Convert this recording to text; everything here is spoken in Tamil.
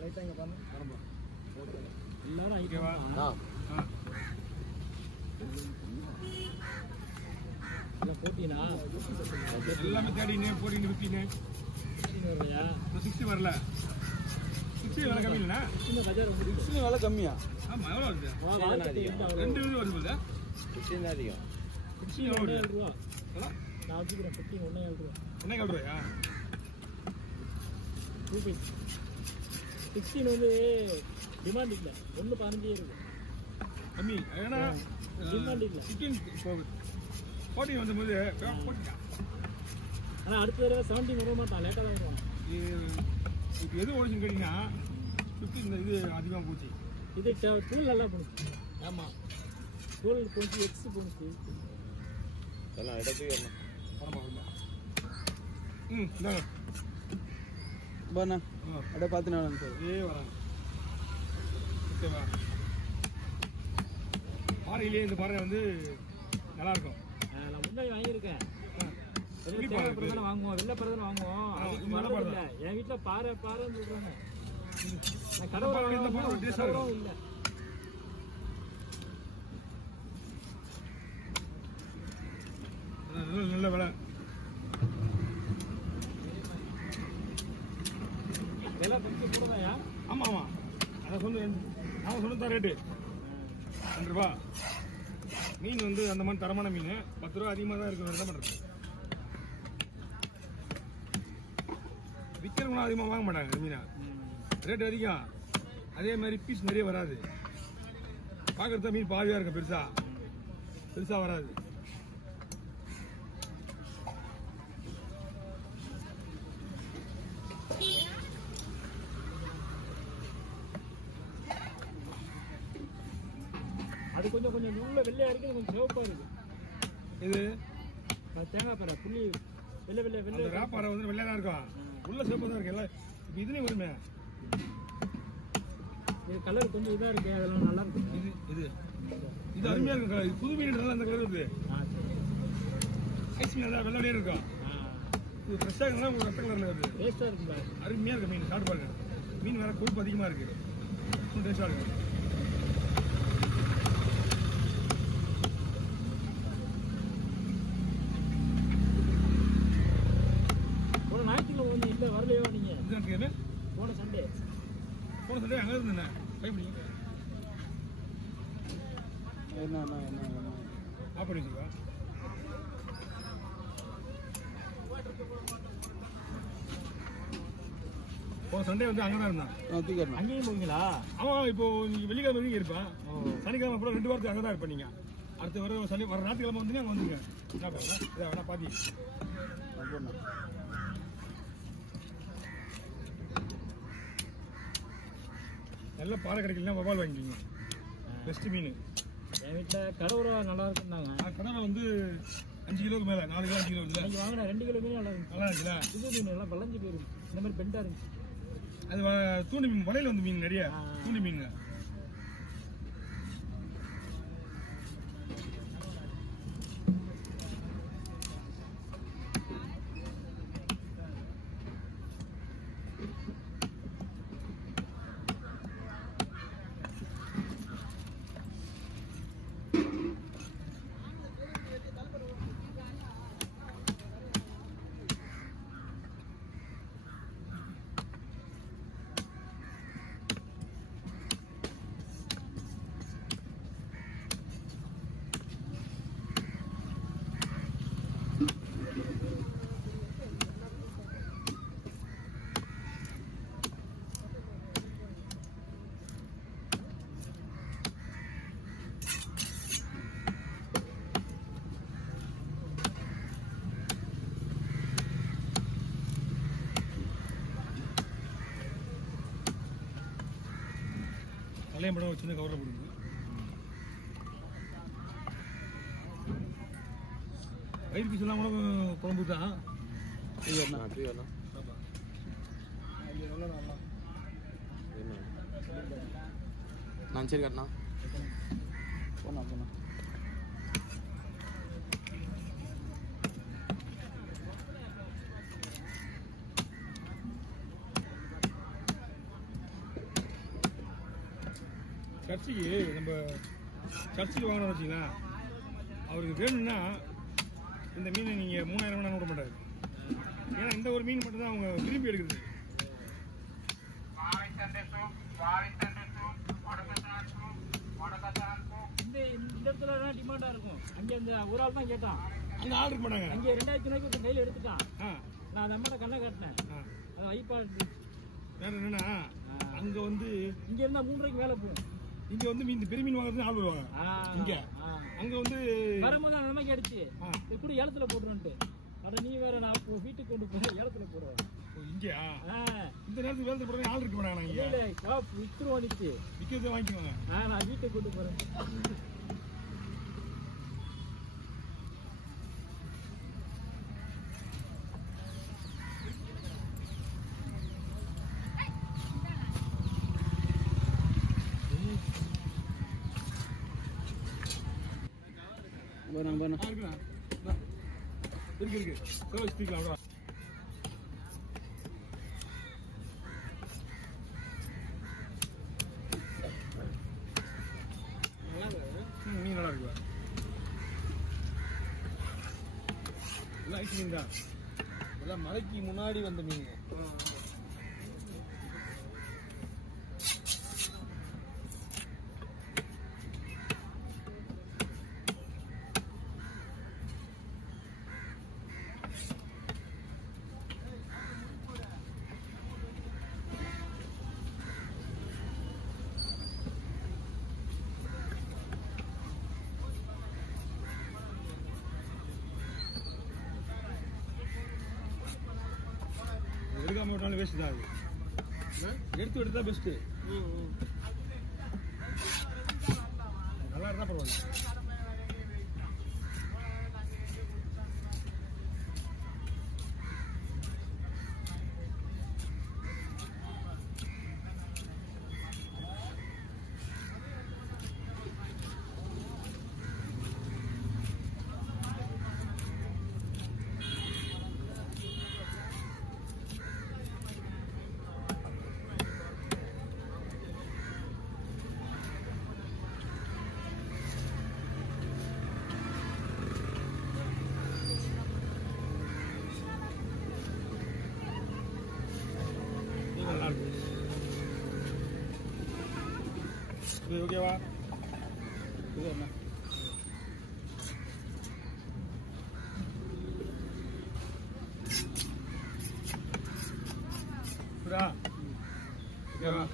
லைட்டாக இங்கே பாருங்க எல்லாரும் ஓகேவா? போட்டினா எல்லாமே தேடினே போட்டின்னு விட்டினே 60 வரல. 60 விலை கம்மி இல்லைண்ணா? 60 விலை கம்மியா? ஆமாம். எவ்வளோ வருது? 2 இது வருது. 60 தான் அதிகம். 60 எவ்வளோ வருது? நான் வச்சுக்கிறேன் 15 1.7 ரூபா. 1.7 ரூபாயா? 16 வந்து டிமாண்ட் இல்லை, 1.15 இருக்கு கம்மி. ஏன்னா டிமாண்ட் இல்லை. 14 வந்தபோது போட்டியா? ஆனால் அடுத்த தடவை 17 வர மாட்டான், லேட்டாக தான் வருவான். இப்போ எது ஓடிச்சுன்னு கேட்டிங்கன்னா 15 இது அதிகமாக போச்சு. இது தூள் நல்லா போணுச்சு. ஆமாம், தூள் போச்சு, எக்ஸ் போணுச்சு எல்லாம் இடத்துக்கு வரணும். ஆமாம். இந்தாங்க பாண்ணா, அப்படியே பார்த்துனாலும் சார் வராங்க. ஓகேவா? பாறையிலேயே இந்த பாறை வந்து நல்லாயிருக்கும். நான் முன்னாடி வாங்கியிருக்கேன். வாங்குவோம், வெள்ளை பறவை வாங்குவோம். என் வீட்டில் பாறைன்னு சொல்றாங்க. கடவுள் இல்லை. நல்ல விலை. விலை கொஞ்சம் கூடதாயா? ஆமாம். அதை நான் சொன்னதான் ரேட்டு 2 ரூபா. மீன் வந்து அந்த மாதிரி தரமான மீன் 10 ரூபா அதிகமாக தான் இருக்கு. என்ன பண்ணுறது? விற்கிறவங்களும் அதிகமாக வாங்க மாட்டாங்க மீனை. ரேட் அதிகம். அதே மாதிரி பீஸ் நிறைய வராது. பார்க்குறத மீன் பாதியாக இருக்கும். பெருசாக வராது. அது கொஞ்சம் உள்ள வெள்ளையா இருக்கு, கொஞ்சம் சிவப்பா இருக்கு. இது தேங்காய் பாறை புள்ளி வெள்ளை ராப்பாறை வந்து வெள்ளையா தான் இருக்கும். உள்ள சிவப்பா தான் இருக்கு. எல்லாம் இப்போ இதுலேயும் வருமே. இது கலர் கொஞ்சம் இதாக இருக்கு, அதெல்லாம் நல்லா இருக்கும். இது அருமையாக இருக்கும். இது புது மீன் நல்லா அந்த கலர் வருது. ஐஸ் மீன் நல்லா வெள்ளையே இருக்கும். இது ஃப்ரெஷ்ஷாக இருந்தால் உங்களுக்கு ரெட்டை கலரில் வருது. டேஸ்ட்டாக இருக்குங்களா? அருமையாக இருக்கு மீன். சாப்பிட்டு பாருங்க. மீன் வேற கொழுப்பு அதிகமாக இருக்கு. டேஸ்ட்டாக இருக்கு. ஞாயிற்றுக்கிழமை வந்து இல்லை வரலையோ நீங்கள்? இது போன சண்டே அங்கே இருந்தேண்ணே. பயப்படிங்க. என்ன ஆஃப் பண்ணி வச்சுக்கா. போன சண்டே வந்து அங்கே தான் இருந்தான். அங்கேயும் போவீங்களா? ஆமாம். இப்போ நீங்கள் வெள்ளிக்கிழமை வரைக்கும் இருப்பேன். சனிக்கிழமை கூட 2 வாரத்துக்கு அங்கே தான் இருப்பேன். நீங்கள் அடுத்த வர ஞாயிற்றுக்கிழமை வந்து அங்கே வந்துருங்க. என்ன பண்ணலாம்? இதை வேணா பாதி நல்ல பாறை கிடைக்கலாம். வவால் வாங்கிக்கிங்க. பெஸ்ட் மீன். என் வீட்டில் கடவுரா நல்லா இருக்குன்னாங்க. கடவுரை வந்து 5 கிலோக்கு மேலே 4 கிலோ 5 கிலோ இருக்குல்ல. நீங்கள் வாங்கினா 2 கிலோ மீன் நல்லா இருக்குல்ல. புது மீன் எல்லாம் வளைஞ்சு போயிருக்கு. இந்த மாதிரி பெண்டாக இருந்துச்சு. அது தூண்டி மீன். வலையில் வந்து மீன் நிறைய தூண்டி மீன். தலையும் படம் சின்ன கவரில் போடுங்க. வயிறு பீஸ் எல்லாம் கூட குழம்பு தான். நான் சரி கட்டணா போனா சர்ச்சுக்கு நம்ம சர்ச்சுக்கு வாங்கணும்னு வச்சுங்களேன், அவருக்கு வேணும்னா இந்த மீனை நீங்கள் 3000 வேணா விட மாட்டாரு. ஏன்னா இந்த ஒரு மீன் மட்டும் தான் அவங்க விரும்பி எடுக்கிறது. இந்த இடத்துல டிமாண்டா இருக்கும். அங்க இந்த ஒரு ஆள் தான் கேட்டான், அங்கே ஆர்டர் பண்ணாங்க. அங்கே 2000 ரூபாய்க்கு கையில் எடுத்துட்டான். நான் அந்த அம்மாட்ட கண்ணை காட்டினேன். அது ஐப்பா வேற என்னன்னா அங்கே வந்து இங்க இருந்தா 3 ரூபாய்க்கு வேலை போகும். இங்கே வந்து மீன் பெரிய மீன் வாங்குறது ஆள் வருவாங்க. இங்கே அங்கே வந்து வரும்போது அந்த அம்மா கேடுச்சு இது கூட ஏலத்துல போட்டுருன்ட்டு. அட நீ வேற நான் வீட்டுக்கு கொண்டு போய் ஏலத்துல போடுவேன். இங்கே இந்த நேரத்துக்கு வேலை போடுறது ஆள் இருக்க மாட்டாங்க. இங்கே வித்துருவோம், நிற்கி விற்கிறத வாங்கிக்குவாங்க. நான் வீட்டுக்கு கொண்டு போறேன். இருக்கு சர்வீஸ் மீன் நல்லா இருக்கு. எல்லாம் ஐஸ் மீன் தான். எல்லாம் மழைக்கு முன்னாடி வந்த மீன். எடுக்காம விட்டாலும் வேஸ்ட் தான். அது எடுத்து விட்டு தான் பெஸ்ட்டு. நல்லா இருந்தால் பரவாயில்ல. இது ஓகேவா? இது என்ன ஓகேவா?